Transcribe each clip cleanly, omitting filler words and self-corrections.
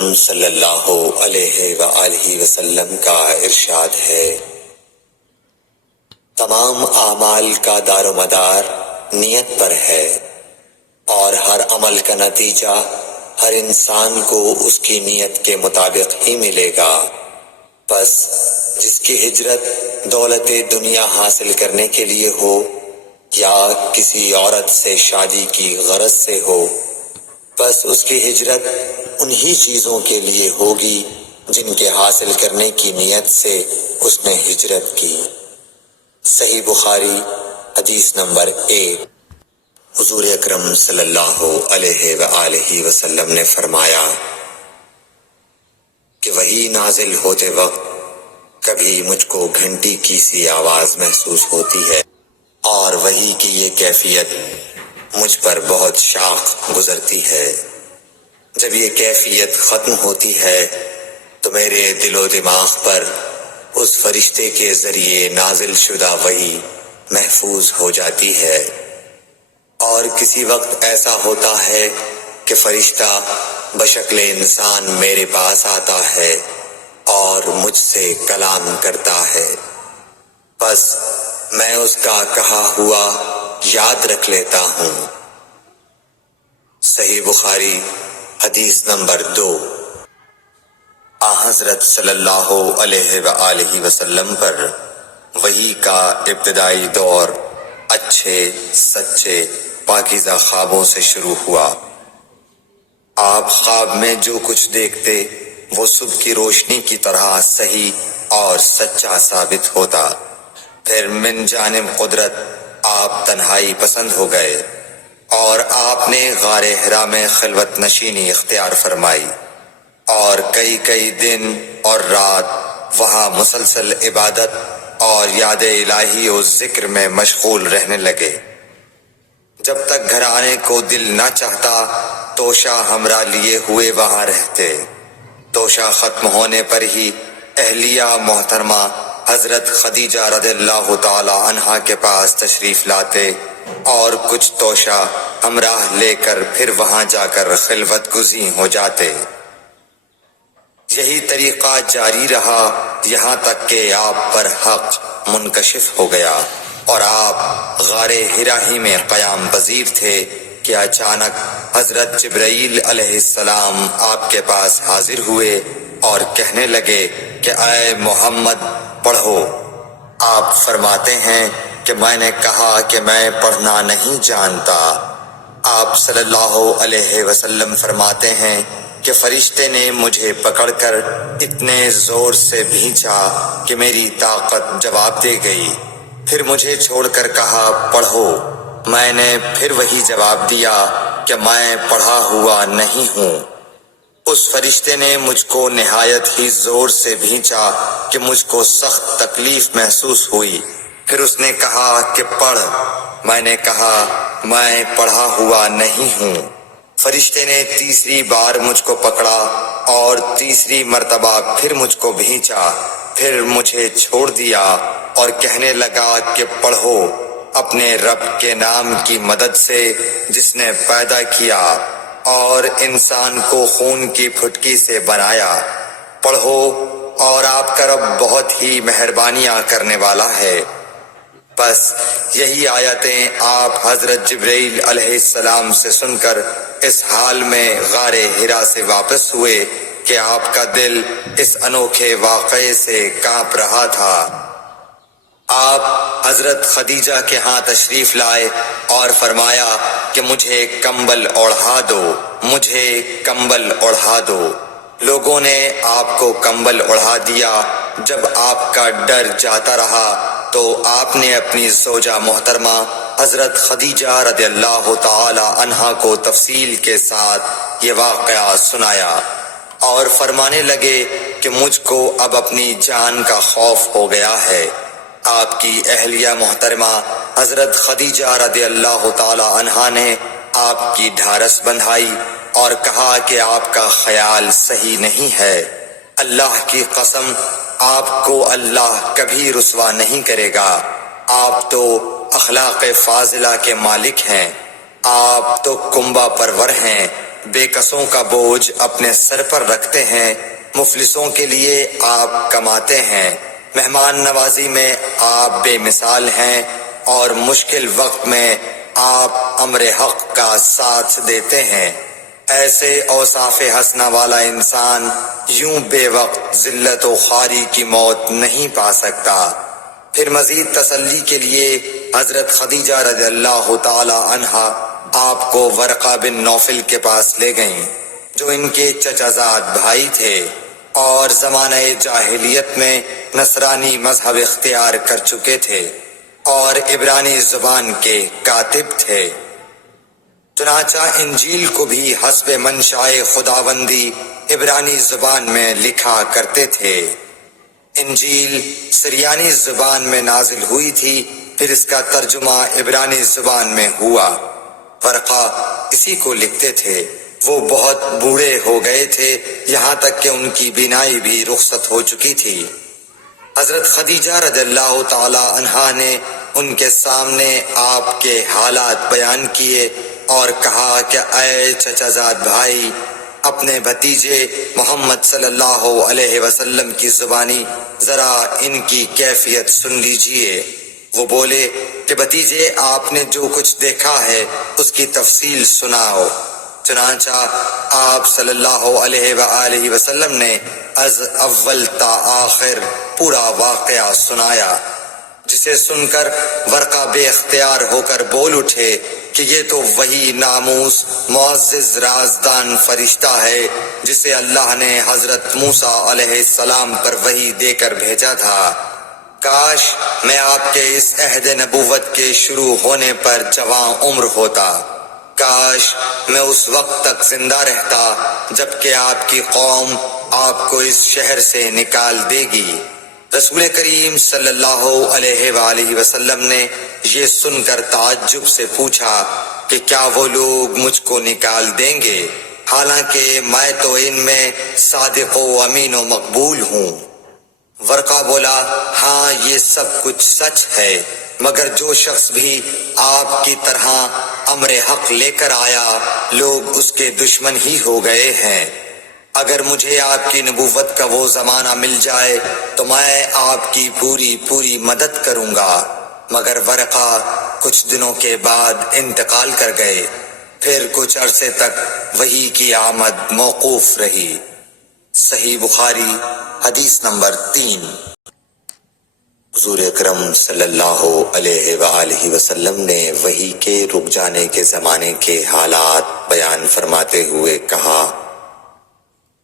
اکرم صلی اللہ علیہ وآلہ وسلم کا ارشاد ہے، تمام اعمال کا دار و مدار نیت پر ہے، اور ہر عمل کا نتیجہ ہر انسان کو اس کی نیت کے مطابق ہی ملے گا۔ پس جس کی ہجرت دولت دنیا حاصل کرنے کے لیے ہو یا کسی عورت سے شادی کی غرض سے ہو، بس اس کی ہجرت انہی چیزوں کے لیے ہوگی جن کے حاصل کرنے کی نیت سے اس نے ہجرت کی۔ صحیح بخاری حدیث نمبر 1۔ حضور اکرم صلی اللہ علیہ وآلہ وسلم نے فرمایا کہ وحی نازل ہوتے وقت کبھی مجھ کو گھنٹی کی سی آواز محسوس ہوتی ہے، اور وحی کی یہ کیفیت مجھ پر بہت شاق گزرتی ہے۔ جب یہ کیفیت ختم ہوتی ہے تو میرے دل و دماغ پر اس فرشتے کے ذریعے نازل شدہ وحی محفوظ ہو جاتی ہے، اور کسی وقت ایسا ہوتا ہے کہ فرشتہ بشکل انسان میرے پاس آتا ہے اور مجھ سے کلام کرتا ہے، بس میں اس کا کہا ہوا یاد رکھ لیتا ہوں۔ صحیح بخاری حدیث نمبر 2۔ حضرت صلی اللہ علیہ وآلہ وسلم پر وحی کا ابتدائی دور اچھے سچے پاکیزہ خوابوں سے شروع ہوا۔ آپ خواب میں جو کچھ دیکھتے وہ صبح کی روشنی کی طرح صحیح اور سچا ثابت ہوتا۔ پھر من جانب قدرت آپ تنہائی پسند ہو گئے، اور آپ نے غار حرا میں خلوت نشینی اختیار فرمائی، اور کئی دن اور رات وہاں مسلسل عبادت اور یاد الہی و ذکر میں مشغول رہنے لگے۔ جب تک گھر آنے کو دل نہ چاہتا توشہ ہمراہ لیے ہوئے وہاں رہتے۔ توشہ ختم ہونے پر ہی اہلیہ محترمہ حضرت خدیجہ رضی اللہ تعالی عنہا کے پاس تشریف لاتے، اور کچھ توشہ ہمراہ لے کر پھر وہاں جا کر خلوت گزین ہو جاتے۔ یہی طریقہ جاری رہا یہاں تک کہ آپ پر حق منکشف ہو گیا، اور آپ غار حرا ہی میں قیام پذیر تھے کہ اچانک حضرت جبرائیل علیہ السلام آپ کے پاس حاضر ہوئے اور کہنے لگے کہ اے محمد پڑھو۔ آپ فرماتے ہیں کہ میں نے کہا کہ میں پڑھنا نہیں جانتا۔ آپ صلی اللہ علیہ وسلم فرماتے ہیں کہ فرشتے نے مجھے پکڑ کر اتنے زور سے بھینچا کہ میری طاقت جواب دے گئی، پھر مجھے چھوڑ کر کہا پڑھو۔ میں نے پھر وہی جواب دیا کہ میں پڑھا ہوا نہیں ہوں۔ اس فرشتے نے مجھ کو نہایت ہی زور سے بھینچا کہ مجھ کو سخت تکلیف محسوس ہوئی، پھر اس نے کہا کہ پڑھ۔ میں نے کہا میں پڑھا ہوا نہیں ہوں۔ فرشتے نے تیسری بار مجھ کو پکڑا اور تیسری مرتبہ پھر مجھ کو بھینچا، پھر مجھے چھوڑ دیا اور کہنے لگا کہ پڑھو اپنے رب کے نام کی مدد سے جس نے پیدا کیا اور انسان کو خون کی پھٹکی سے بنایا۔ پڑھو اور آپ کا رب بہت ہی مہربانیاں کرنے والا ہے۔ بس یہی آیتیں آپ حضرت جبرائیل علیہ السلام سے سن کر اس حال میں غار حرا سے واپس ہوئے کہ آپ کا دل اس انوکھے واقعے سے کانپ رہا تھا۔ آپ حضرت خدیجہ کے ہاں تشریف لائے اور فرمایا کہ مجھے کمبل اوڑھا دو، مجھے کمبل اوڑھا دو۔ لوگوں نے آپ کو کمبل اوڑھا دیا۔ جب آپ کا ڈر جاتا رہا تو آپ نے اپنی زوجہ محترمہ حضرت خدیجہ رضی اللہ تعالی عنہا کو تفصیل کے ساتھ یہ واقعہ سنایا، اور فرمانے لگے کہ مجھ کو اب اپنی جان کا خوف ہو گیا ہے۔ آپ کی اہلیہ محترمہ حضرت خدیجہ رضی اللہ تعالی عنہا نے آپ کی ڈھارس بندھائی اور کہا کہ آپ کا خیال صحیح نہیں ہے۔ اللہ کی قسم آپ کو اللہ کبھی رسوا نہیں کرے گا۔ آپ تو اخلاق فاضلہ کے مالک ہیں، آپ تو کنبہ پرور ہیں، بے کسوں کا بوجھ اپنے سر پر رکھتے ہیں، مفلسوں کے لیے آپ کماتے ہیں، مہمان نوازی میں آپ بے مثال ہیں، اور مشکل وقت میں آپ امر حق کا ساتھ دیتے ہیں۔ ایسے اوصاف حسنہ والا انسان یوں بے وقت ذلت و خواری کی موت نہیں پا سکتا۔ پھر مزید تسلی کے لیے حضرت خدیجہ رضی اللہ تعالی عنہا آپ کو ورقہ بن نوفل کے پاس لے گئیں، جو ان کے چچا زاد بھائی تھے اور زمانہ جاہلیت میں نصرانی مذہب اختیار کر چکے تھے اور عبرانی زبان کے کاتب تھے۔ چنانچہ انجیل کو بھی حسب منشاء خداوندی عبرانی زبان میں لکھا کرتے تھے۔ انجیل سریانی زبان میں نازل ہوئی تھی، پھر اس کا ترجمہ عبرانی زبان میں ہوا۔ ورقہ اسی کو لکھتے تھے۔ وہ بہت بوڑھے ہو گئے تھے، یہاں تک کہ ان کی بینائی بھی رخصت ہو چکی تھی۔ حضرت خدیجہ رضی اللہ تعالی عنہا نے ان کے سامنے آپ کے حالات بیان کیے اور کہا کہ اے چچا زاد بھائی، اپنے بھتیجے محمد صلی اللہ علیہ وسلم کی زبانی ذرا ان کی کیفیت سن لیجئے۔ وہ بولے کہ بھتیجے، آپ نے جو کچھ دیکھا ہے اس کی تفصیل سناؤ۔ چنانچہ آپ صلی اللہ علیہ وآلہ وسلم نے از اول تا آخر پورا واقعہ سنایا، جسے سن کر ورقہ بے اختیار ہو کر بول اٹھے کہ یہ تو وہی ناموس معزز رازدان فرشتہ ہے جسے اللہ نے حضرت موسیٰ علیہ السلام پر وحی دے کر بھیجا تھا۔ کاش میں آپ کے اس عہد نبوت کے شروع ہونے پر جوان عمر ہوتا، کاش میں اس وقت تک زندہ رہتا جبکہ آپ کی قوم آپ کو اس شہر سے نکال دے گی۔ رسول کریم صلی اللہ علیہ وآلہ وسلم نے یہ سن کر تعجب سے پوچھا کہ کیا وہ لوگ مجھ کو نکال دیں گے، حالانکہ میں تو ان میں صادق و امین و مقبول ہوں۔ ورقہ بولا، ہاں یہ سب کچھ سچ ہے، مگر جو شخص بھی آپ کی طرح امر حق لے کر آیا لوگ اس کے دشمن ہی ہو گئے ہیں۔ اگر مجھے آپ کی نبوت کا وہ زمانہ مل جائے تو میں آپ کی پوری مدد کروں گا، مگر ورقہ کچھ دنوں کے بعد انتقال کر گئے۔ پھر کچھ عرصے تک وحی کی آمد موقوف رہی۔ صحیح بخاری حدیث نمبر 3۔ حضور اکرم صلی اللہ علیہ وآلہ وسلم نے وحی کے رک جانے کے زمانے کے حالات بیان فرماتے ہوئے کہا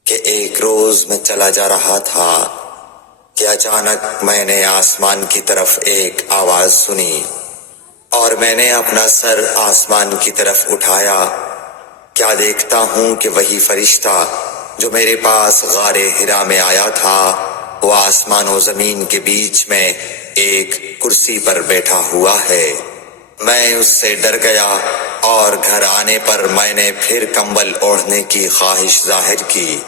کہ ایک روز میں چلا جا رہا تھا کہ اچانک میں نے آسمان کی طرف ایک آواز سنی اور میں نے اپنا سر آسمان کی طرف اٹھایا۔ کیا دیکھتا ہوں کہ وہی فرشتہ جو میرے پاس غار حرا میں آیا تھا وہ آسمان و زمین کے بیچ میں ایک کرسی پر بیٹھا ہوا ہے۔ میں اس سے ڈر گیا اور گھر آنے پر میں نے پھر کمبل اوڑھنے کی خواہش ظاہر کی۔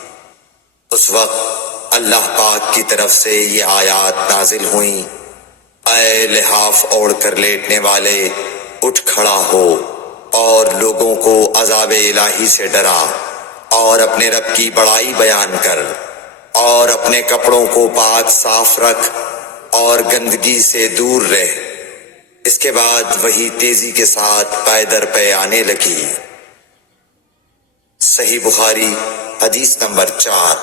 اس وقت اللہ پاک کی طرف سے یہ آیات نازل ہوئیں، اے لحاف اوڑھ کر لیٹنے والے، اٹھ کھڑا ہو اور لوگوں کو عذاب الہی سے ڈرا اور اپنے رب کی بڑائی بیان کر اور اپنے کپڑوں کو پاک صاف رکھ اور گندگی سے دور رہ۔ اس کے بعد وہی تیزی کے ساتھ پے در پے آنے لگی۔ صحیح بخاری حدیث نمبر 4۔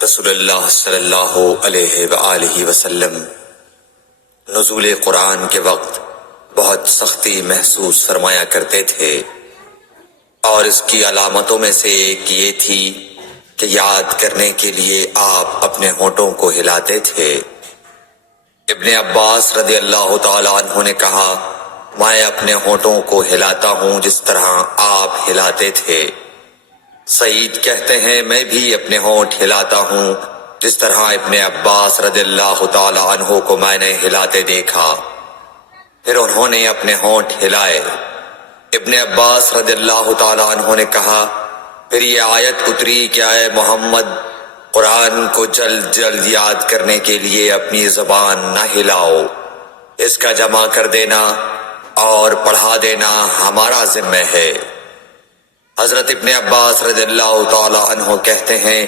رسول اللہ صلی اللہ علیہ وآلہ وسلم نزول قرآن کے وقت بہت سختی محسوس فرمایا کرتے تھے، اور اس کی علامتوں میں سے ایک یہ تھی کہ یاد کرنے کے لیے آپ اپنے ہونٹوں کو ہلاتے تھے۔ ابن عباس رضی اللہ تعالیٰ عنہ نے کہا، میں اپنے ہونٹوں کو ہلاتا ہوں جس طرح آپ ہلاتے تھے۔ سعید کہتے ہیں، میں بھی اپنے ہونٹ ہلاتا ہوں جس طرح ابن عباس رضی اللہ تعالیٰ عنہ کو میں نے ہلاتے دیکھا۔ پھر انہوں نے اپنے ہونٹ ہلائے۔ ابن عباس رضی اللہ تعالیٰ عنہ نے کہا، پھر یہ آیت اتری کہ اے محمد، قرآن کو جلد جلد یاد کرنے کے لیے اپنی زبان نہ ہلاؤ، اس کا جمع کر دینا اور پڑھا دینا ہمارا ذمہ ہے۔ حضرت ابن عباس رضی اللہ تعالی عنہ کہتے ہیں،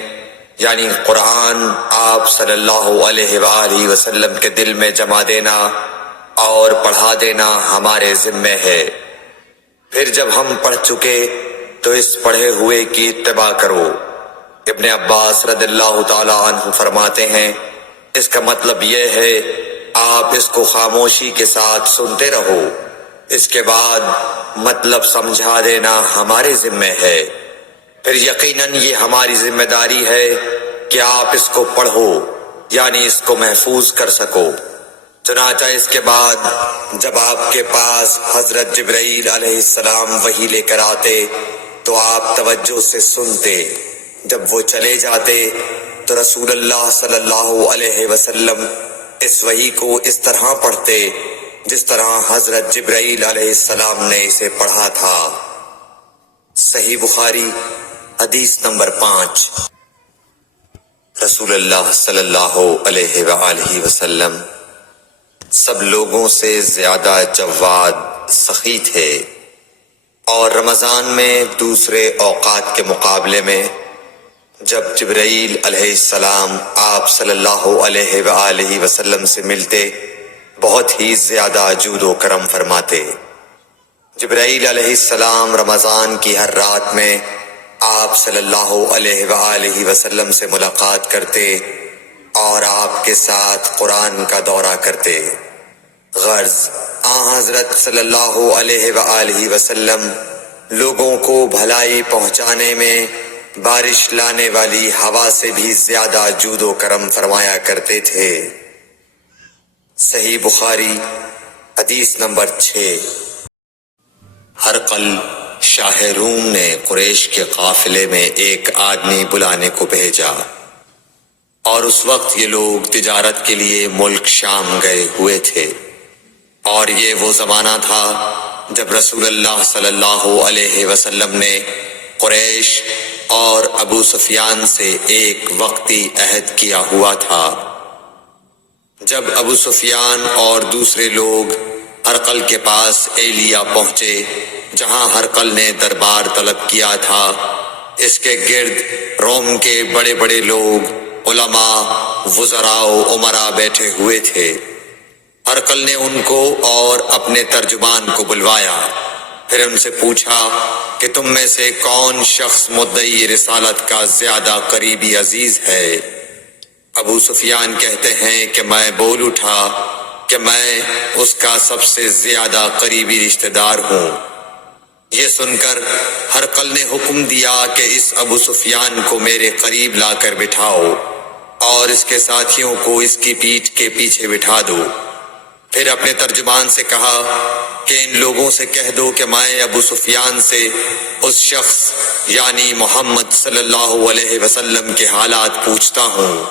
یعنی قرآن آپ صلی اللہ علیہ وآلہ وسلم کے دل میں جما دینا اور پڑھا دینا ہمارے ذمے ہے۔ پھر جب ہم پڑھ چکے تو اس پڑھے ہوئے کی اتباع کرو۔ ابن عباس رضی اللہ تعالی عنہ فرماتے ہیں، اس کا مطلب یہ ہے آپ اس کو خاموشی کے ساتھ سنتے رہو، اس کے بعد مطلب سمجھا دینا ہمارے ذمے ہے۔ پھر یقیناً یہ ہماری ذمہ داری ہے کہ آپ اس کو پڑھو، یعنی اس کو محفوظ کر سکو۔ چنانچہ اس کے بعد جب آپ کے پاس حضرت جبرائیل علیہ السلام وحی لے کر آتے تو آپ توجہ سے سنتے، جب وہ چلے جاتے تو رسول اللہ صلی اللہ علیہ وسلم اس وحی کو اس طرح پڑھتے جس طرح حضرت جبرائیل علیہ السلام نے اسے پڑھا تھا۔ صحیح بخاری حدیث نمبر 5۔ رسول اللہ صلی اللہ علیہ وآلہ وسلم سب لوگوں سے زیادہ جواد سخی تھے، اور رمضان میں دوسرے اوقات کے مقابلے میں جب جبرائیل علیہ السلام آپ صلی اللہ علیہ وآلہ وسلم سے ملتے بہت ہی زیادہ جود و کرم فرماتے۔ جبرائیل علیہ السلام رمضان کی ہر رات میں آپ صلی اللہ علیہ وآلہ وسلم سے ملاقات کرتے اور آپ کے ساتھ قرآن کا دورہ کرتے۔ غرض حضرت صلی اللہ علیہ وآلہ وسلم لوگوں کو بھلائی پہنچانے میں بارش لانے والی ہوا سے بھی زیادہ جود و کرم فرمایا کرتے تھے۔ صحیح بخاری حدیث نمبر 6۔ ہرقل شاہ روم نے قریش کے قافلے میں ایک آدمی بلانے کو بھیجا، اور اس وقت یہ لوگ تجارت کے لیے ملک شام گئے ہوئے تھے، اور یہ وہ زمانہ تھا جب رسول اللہ صلی اللہ علیہ وسلم نے قریش اور ابو سفیان سے ایک وقتی عہد کیا ہوا تھا۔ جب ابو سفیان اور دوسرے لوگ ہرقل کے پاس ایلیا پہنچے جہاں ہرقل نے دربار طلب کیا تھا، اس کے گرد روم کے بڑے بڑے لوگ، علماء، وزراء و امراء بیٹھے ہوئے تھے۔ ہرقل نے ان کو اور اپنے ترجمان کو بلوایا، پھر ان سے پوچھا کہ تم میں سے کون شخص مدعی رسالت کا زیادہ قریبی عزیز ہے؟ ابو سفیان کہتے ہیں کہ میں بول اٹھا کہ میں اس کا سب سے زیادہ قریبی رشتہ دار ہوں۔ یہ سن کر ہرقل نے حکم دیا کہ اس ابو سفیان کو میرے قریب لا کر بٹھاؤ اور اس کے ساتھیوں کو اس کی پیٹھ کے پیچھے بٹھا دو۔ پھر اپنے ترجمان سے کہا کہ ان لوگوں سے کہہ دو کہ میں ابو سفیان سے اس شخص یعنی محمد صلی اللہ علیہ وسلم کے حالات پوچھتا ہوں،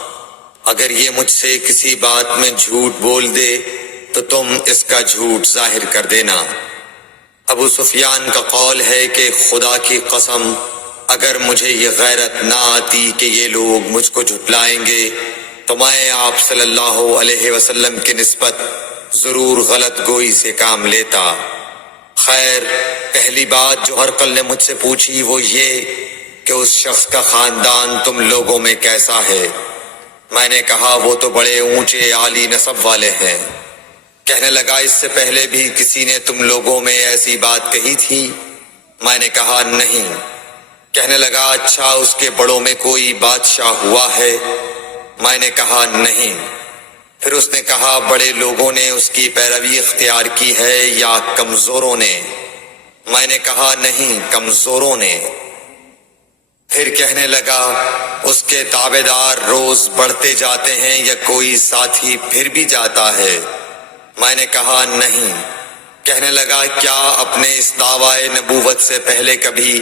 اگر یہ مجھ سے کسی بات میں جھوٹ بول دے تو تم اس کا جھوٹ ظاہر کر دینا۔ ابو سفیان کا قول ہے کہ خدا کی قسم اگر مجھے یہ غیرت نہ آتی کہ یہ لوگ مجھ کو جھٹلائیں گے تو میں آپ صلی اللہ علیہ وسلم کی نسبت ضرور غلط گوئی سے کام لیتا۔ خیر، پہلی بات جو ہرقل نے مجھ سے پوچھی وہ یہ کہ اس شخص کا خاندان تم لوگوں میں کیسا ہے؟ میں نے کہا وہ تو بڑے اونچے عالی نسب والے ہیں۔ کہنے لگا اس سے پہلے بھی کسی نے تم لوگوں میں ایسی بات کہی تھی؟ میں نے کہا نہیں۔ کہنے لگا اچھا اس کے بڑوں میں کوئی بادشاہ ہوا ہے؟ میں نے کہا نہیں۔ پھر اس نے کہا بڑے لوگوں نے اس کی پیروی اختیار کی ہے یا کمزوروں نے؟ میں نے کہا نہیں، کمزوروں نے۔ پھر کہنے لگا اس کے تابعدار روز بڑھتے جاتے ہیں یا کوئی ساتھی پھر بھی جاتا ہے؟ میں نے کہا نہیں۔ کہنے لگا کیا اپنے اس دعوی نبوت سے پہلے کبھی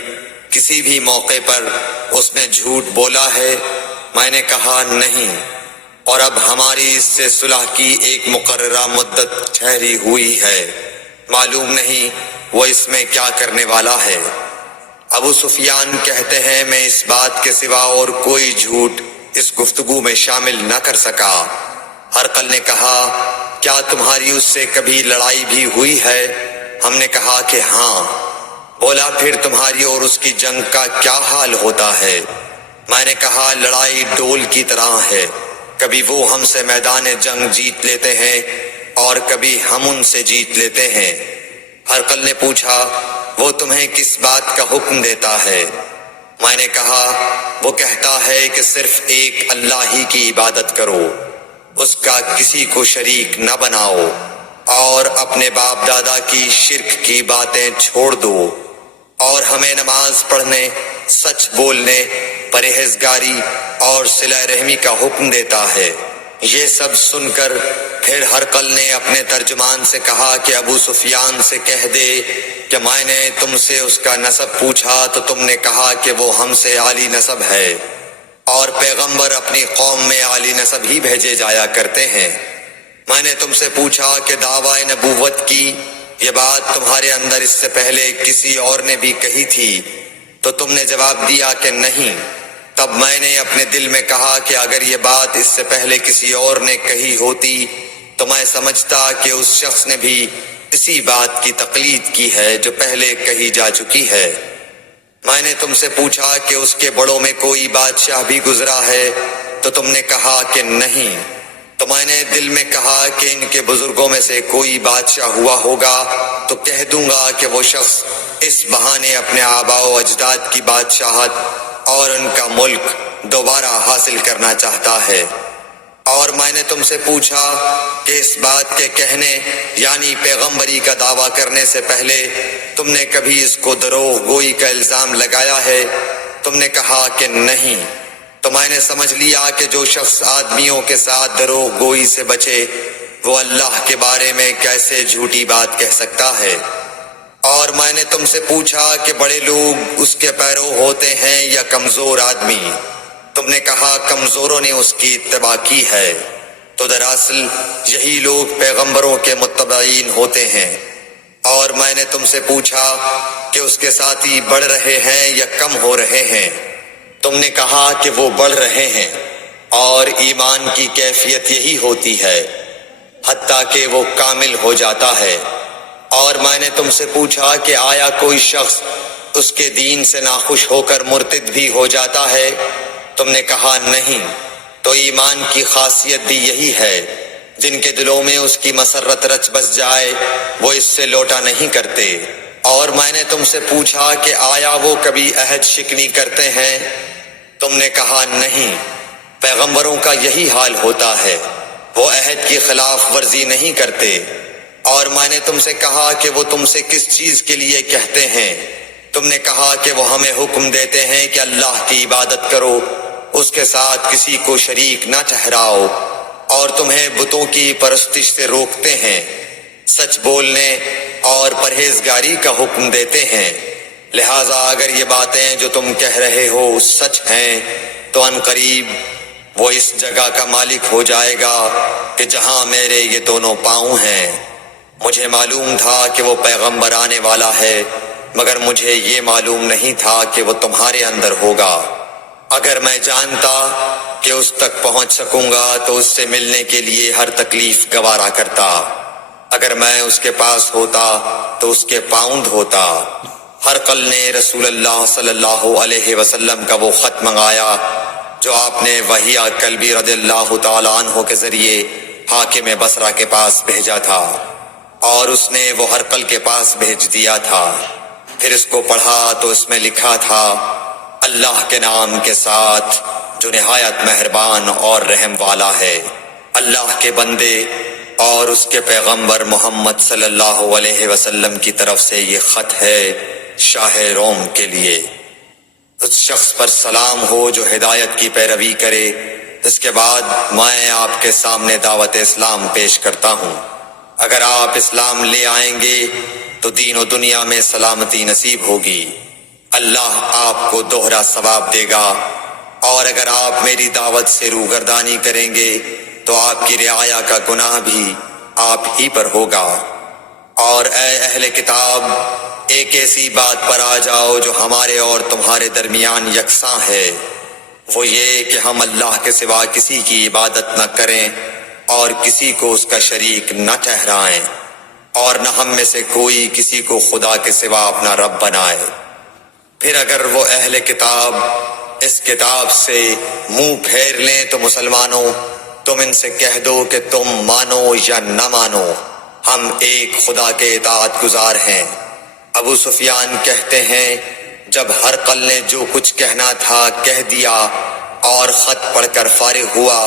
کسی بھی موقع پر اس نے جھوٹ بولا ہے؟ میں نے کہا نہیں، اور اب ہماری اس سے صلح کی ایک مقررہ مدت ٹھہری ہوئی ہے، معلوم نہیں وہ اس میں کیا کرنے والا ہے۔ ابو سفیان کہتے ہیں میں اس بات کے سوا اور کوئی جھوٹ اس گفتگو میں شامل نہ کر سکا۔ ہرقل نے کہا کیا تمہاری اس سے کبھی لڑائی بھی ہوئی ہے؟ ہم نے کہا کہ ہاں۔ بولا پھر تمہاری اور اس کی جنگ کا کیا حال ہوتا ہے؟ میں نے کہا لڑائی ڈول کی طرح ہے، کبھی وہ ہم سے میدان جنگ جیت لیتے ہیں اور کبھی ہم ان سے جیت لیتے ہیں۔ ہرقل نے پوچھا وہ تمہیں کس بات کا حکم دیتا ہے؟ میں نے کہا وہ کہتا ہے کہ صرف ایک اللہ ہی کی عبادت کرو، اس کا کسی کو شریک نہ بناؤ، اور اپنے باپ دادا کی شرک کی باتیں چھوڑ دو، اور ہمیں نماز پڑھنے، سچ بولنے، پرہیزگاری اور صلہ رحمی کا حکم دیتا ہے۔ یہ سب سن کر پھر ہرقل نے اپنے ترجمان سے کہا کہ ابو سفیان سے کہہ دے کہ میں نے تم سے اس کا نسب پوچھا تو تم نے کہا کہ وہ ہم سے عالی نسب ہے، اور پیغمبر اپنی قوم میں عالی نسب ہی بھیجے جایا کرتے ہیں۔ میں نے تم سے پوچھا کہ دعوی نبوت کی یہ بات تمہارے اندر اس سے پہلے کسی اور نے بھی کہی تھی تو تم نے جواب دیا کہ نہیں۔ تب میں نے اپنے دل میں کہا کہ اگر یہ بات اس سے پہلے کسی اور نے کہی ہوتی تو میں سمجھتا کہ اس شخص نے بھی اسی بات کی تقلید کی ہے جو پہلے کہی جا چکی ہے۔ میں نے تم سے پوچھا کہ اس کے بڑوں میں کوئی بادشاہ بھی گزرا ہے تو تم نے کہا کہ نہیں۔ تو میں نے دل میں کہا کہ ان کے بزرگوں میں سے کوئی بادشاہ ہوا ہوگا تو کہہ دوں گا کہ وہ شخص اس بہانے اپنے آباء و اجداد کی بادشاہت اور ان کا ملک دوبارہ حاصل کرنا چاہتا ہے۔ اور میں نے تم سے پوچھا کہ اس بات کے کہنے یعنی پیغمبری کا دعویٰ کرنے سے پہلے تم نے کبھی اس کو دروغ گوئی کا الزام لگایا ہے؟ تم نے کہا کہ نہیں۔ تو میں نے سمجھ لیا کہ جو شخص آدمیوں کے ساتھ دروغ گوئی سے بچے وہ اللہ کے بارے میں کیسے جھوٹی بات کہہ سکتا ہے۔ اور میں نے تم سے پوچھا کہ بڑے لوگ اس کے پیرو ہوتے ہیں یا کمزور آدمی؟ تم نے کہا کمزوروں نے اس کی اتباع کی ہے۔ تو دراصل یہی لوگ پیغمبروں کے متبعین ہوتے ہیں۔ اور میں نے تم سے پوچھا کہ اس کے ساتھی بڑھ رہے ہیں یا کم ہو رہے ہیں؟ تم نے کہا کہ وہ بڑھ رہے ہیں، اور ایمان کی کیفیت یہی ہوتی ہے حتیٰ کہ وہ کامل ہو جاتا ہے۔ اور میں نے تم سے پوچھا کہ آیا کوئی شخص اس کے دین سے ناخوش ہو کر مرتد بھی ہو جاتا ہے؟ تم نے کہا نہیں۔ تو ایمان کی خاصیت بھی یہی ہے، جن کے دلوں میں اس کی مسرت رچ بس جائے وہ اس سے لوٹا نہیں کرتے۔ اور میں نے تم سے پوچھا کہ آیا وہ کبھی عہد شکنی کرتے ہیں؟ تم نے کہا نہیں۔ پیغمبروں کا یہی حال ہوتا ہے، وہ عہد کی خلاف ورزی نہیں کرتے۔ اور میں نے تم سے کہا کہ وہ تم سے کس چیز کے لیے کہتے ہیں؟ تم نے کہا کہ وہ ہمیں حکم دیتے ہیں کہ اللہ کی عبادت کرو، اس کے ساتھ کسی کو شریک نہ ٹھہراؤ، اور تمہیں بتوں کی پرستش سے روکتے ہیں، سچ بولنے اور پرہیزگاری کا حکم دیتے ہیں۔ لہٰذا اگر یہ باتیں جو تم کہہ رہے ہو سچ ہیں تو ان قریب وہ اس جگہ کا مالک ہو جائے گا کہ جہاں میرے یہ دونوں پاؤں ہیں۔ مجھے معلوم تھا کہ وہ پیغمبر آنے والا ہے، مگر مجھے یہ معلوم نہیں تھا کہ وہ تمہارے اندر ہوگا۔ اگر میں جانتا کہ اس تک پہنچ سکوں گا تو اس سے ملنے کے لیے ہر تکلیف گوارا کرتا۔ اگر میں اس کے پاس ہوتا تو اس کے پاؤں دھوتا۔ ہرقل نے رسول اللہ صلی اللہ علیہ وسلم کا وہ خط منگایا جو آپ نے وحیہ کلبی رضی اللہ تعالیٰ عنہ کے ذریعے حاکم بصرہ کے پاس بھیجا تھا، اور اس نے وہ ہرقل کے پاس بھیج دیا تھا۔ پھر اس کو پڑھا تو اس میں لکھا تھا، اللہ کے نام کے ساتھ جو نہایت مہربان اور رحم والا ہے۔ اللہ کے بندے اور اس کے پیغمبر محمد صلی اللہ علیہ وسلم کی طرف سے یہ خط ہے شاہ روم کے لیے۔ اس شخص پر سلام ہو جو ہدایت کی پیروی کرے۔ اس کے بعد میں آپ کے سامنے دعوت اسلام پیش کرتا ہوں۔ اگر آپ اسلام لے آئیں گے تو دین و دنیا میں سلامتی نصیب ہوگی، اللہ آپ کو دوہرا ثواب دے گا، اور اگر آپ میری دعوت سے روگردانی کریں گے تو آپ کی رعایا کا گناہ بھی آپ ہی پر ہوگا۔ اور اے اہل کتاب، ایک ایسی بات پر آ جاؤ جو ہمارے اور تمہارے درمیان یکساں ہے، وہ یہ کہ ہم اللہ کے سوا کسی کی عبادت نہ کریں اور کسی کو اس کا شریک نہ ٹھہرائیں۔ اور نہ ہم میں سے کوئی کسی کو خدا کے سوا اپنا رب بنائے۔ پھر اگر وہ اہل کتاب اس کتاب سے منہ پھیر لیں تو مسلمانوں تم ان سے کہہ دو کہ تم مانو یا نہ مانو، ہم ایک خدا کے اطاعت گزار ہیں۔ ابو سفیان کہتے ہیں جب ہرقل نے جو کچھ کہنا تھا کہہ دیا اور خط پڑھ کر فارغ ہوا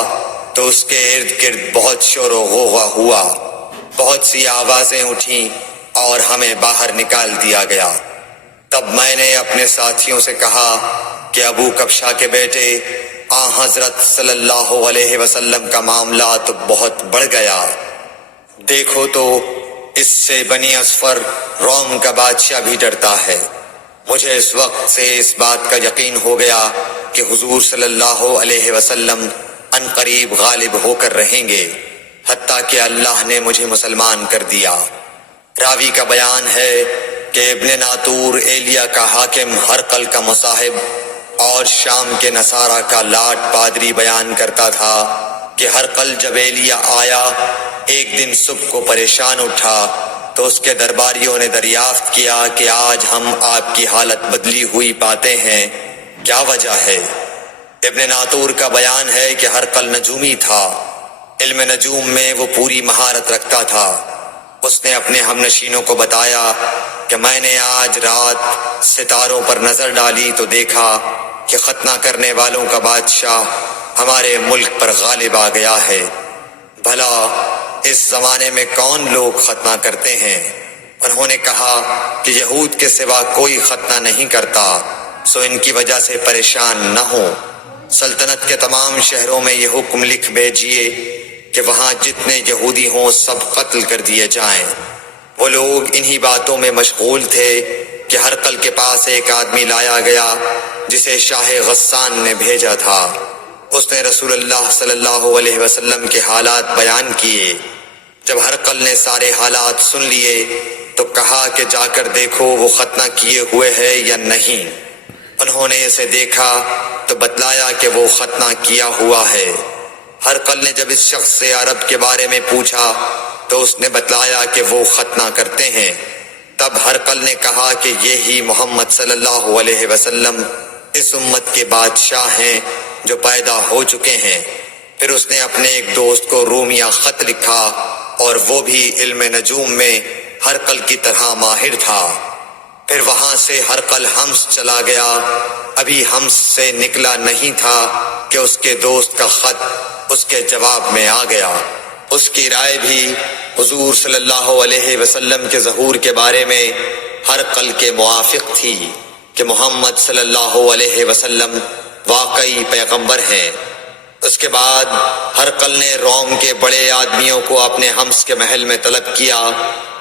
تو اس کے ارد گرد بہت شور و غوغا ہوا، بہت سی آوازیں اٹھیں اور ہمیں باہر نکال دیا گیا۔ تب میں نے اپنے ساتھیوں سے کہا کہ ابو کبشہ کے بیٹے حضرت صلی اللہ علیہ وسلم کا معاملہ تو بہت بڑھ گیا۔ دیکھو تو اس سے بنی اصفر روم کا بادشاہ بھی ڈرتا ہے۔ مجھے اس وقت سے اس بات کا یقین ہو گیا کہ حضور صلی اللہ علیہ وسلم ان قریب غالب ہو کر رہیں گے، حتیٰ کہ اللہ نے مجھے مسلمان کر دیا۔ راوی کا بیان ہے کہ ابن ناطور ایلیا کا حاکم ہرقل کا مصاحب اور شام کے نصارہ کا لاٹ پادری بیان کرتا تھا کہ ہرقل جب ایلیا آیا ایک دن صبح کو پریشان اٹھا تو اس کے درباریوں نے دریافت کیا کہ آج ہم آپ کی حالت بدلی ہوئی پاتے ہیں، کیا وجہ ہے؟ ابن ناطور کا بیان ہے کہ ہرقل نجومی تھا، علم نجوم میں وہ پوری مہارت رکھتا تھا۔ اس نے اپنے ہم نشینوں کو بتایا کہ میں نے آج رات ستاروں پر نظر ڈالی تو دیکھا کہ ختنہ کرنے والوں کا بادشاہ ہمارے ملک پر غالب آ گیا ہے۔ بھلا اس زمانے میں کون لوگ ختنہ کرتے ہیں؟ انہوں نے کہا کہ یہود کے سوا کوئی ختنہ نہیں کرتا، سو ان کی وجہ سے پریشان نہ ہو۔ سلطنت کے تمام شہروں میں یہ حکم لکھ بھیجیے کہ وہاں جتنے یہودی ہوں سب قتل کر دیے جائیں۔ وہ لوگ انہی باتوں میں مشغول تھے کہ ہرقل کے پاس ایک آدمی لایا گیا جسے شاہ غسان نے بھیجا تھا۔ اس نے رسول اللہ صلی اللہ علیہ وسلم کے حالات بیان کیے۔ جب ہرقل نے سارے حالات سن لیے تو کہا کہ جا کر دیکھو وہ ختنہ کیے ہوئے ہے یا نہیں۔ انہوں نے اسے دیکھا تو بتلایا کہ وہ ختنہ کیا ہوا ہے۔ ہرقل نے جب اس شخص سے عرب کے بارے میں پوچھا تو اس نے بتلایا کہ وہ ختنہ کرتے ہیں۔ تب ہرقل نے کہا کہ یہی محمد صلی اللہ علیہ وسلم اس امت کے بادشاہ ہیں جو پیدا ہو چکے ہیں۔ پھر اس نے اپنے ایک دوست کو رومیہ خط لکھا اور وہ بھی علم نجوم میں ہرقل کی طرح ماہر تھا۔ پھر وہاں سے ہرقل حمص چلا گیا، ابھی حمص سے نکلا نہیں تھا کہ اس کے دوست کا خط اس کے جواب میں آ گیا۔ اس کی رائے بھی حضور صلی اللہ علیہ وسلم کے ظہور کے بارے میں ہرقل کے موافق تھی کہ محمد صلی اللہ علیہ وسلم واقعی پیغمبر ہیں۔ اس کے بعد ہرقل نے روم کے بڑے آدمیوں کو اپنے حمص کے محل میں طلب کیا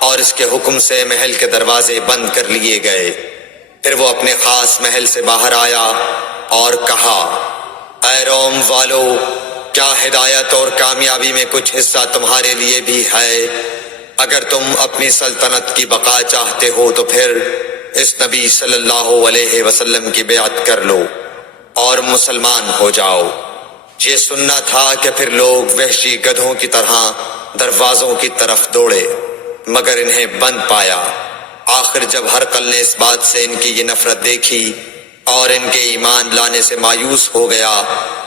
اور اس کے حکم سے محل کے دروازے بند کر لیے گئے۔ پھر وہ اپنے خاص محل سے باہر آیا اور کہا، اے روم والو، کیا ہدایت اور کامیابی میں کچھ حصہ تمہارے لیے بھی ہے؟ اگر تم اپنی سلطنت کی بقا چاہتے ہو تو پھر اس نبی صلی اللہ علیہ وسلم کی بیعت کر لو اور مسلمان ہو جاؤ۔ یہ سننا تھا کہ پھر لوگ وحشی گدھوں کی طرح دروازوں کی طرف دوڑے، مگر انہیں بند پایا۔ آخر جب ہرقل نے اس بات سے ان کی یہ نفرت دیکھی اور ان کے ایمان لانے سے مایوس ہو گیا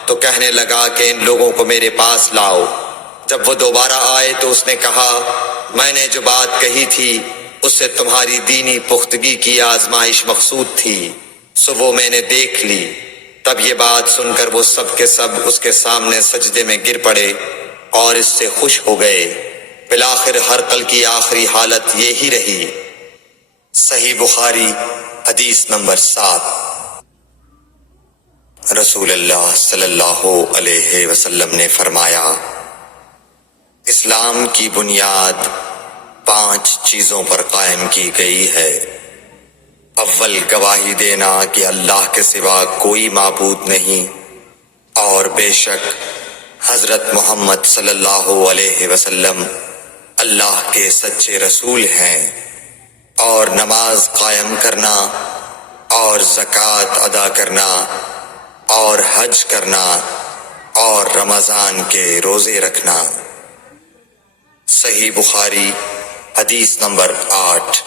تو کہنے لگا کہ ان لوگوں کو میرے پاس لاؤ۔ جب وہ دوبارہ آئے تو اس نے کہا، میں نے جو بات کہی تھی اس سے تمہاری دینی پختگی کی آزمائش مقصود تھی، سو وہ میں نے دیکھ لی۔ تب یہ بات سن کر وہ سب کے سب اس کے سامنے سجدے میں گر پڑے اور اس سے خوش ہو گئے۔ بالآخر ہرقل کی آخری حالت یہی رہی۔ صحیح بخاری حدیث نمبر 7۔ رسول اللہ صلی اللہ علیہ وسلم نے فرمایا، اسلام کی بنیاد 5 چیزوں پر قائم کی گئی ہے۔ اول گواہی دینا کہ اللہ کے سوا کوئی معبود نہیں اور بے شک حضرت محمد صلی اللہ علیہ وسلم اللہ کے سچے رسول ہیں، اور نماز قائم کرنا اور زکوٰۃ ادا کرنا اور حج کرنا اور رمضان کے روزے رکھنا۔ صحیح بخاری حدیث نمبر 8۔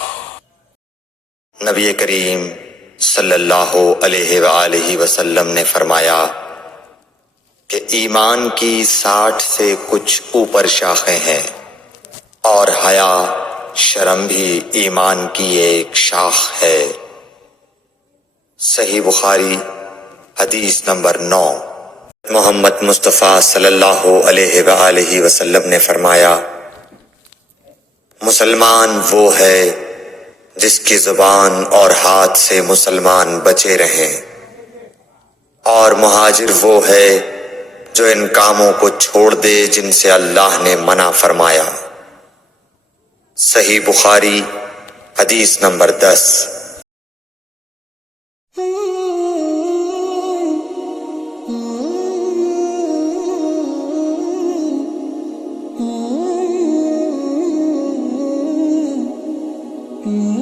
نبی کریم صلی اللہ علیہ وآلہ وسلم نے فرمایا کہ ایمان کی 60 سے کچھ اوپر شاخیں ہیں، اور حیا شرم بھی ایمان کی ایک شاخ ہے۔ صحیح بخاری حدیث نمبر 9۔ محمد مصطفیٰ صلی اللہ علیہ وآلہ وسلم نے فرمایا، مسلمان وہ ہے جس کی زبان اور ہاتھ سے مسلمان بچے رہیں، اور مہاجر وہ ہے جو ان کاموں کو چھوڑ دے جن سے اللہ نے منع فرمایا۔ صحیح بخاری حدیث نمبر 10۔ Mm-hmm.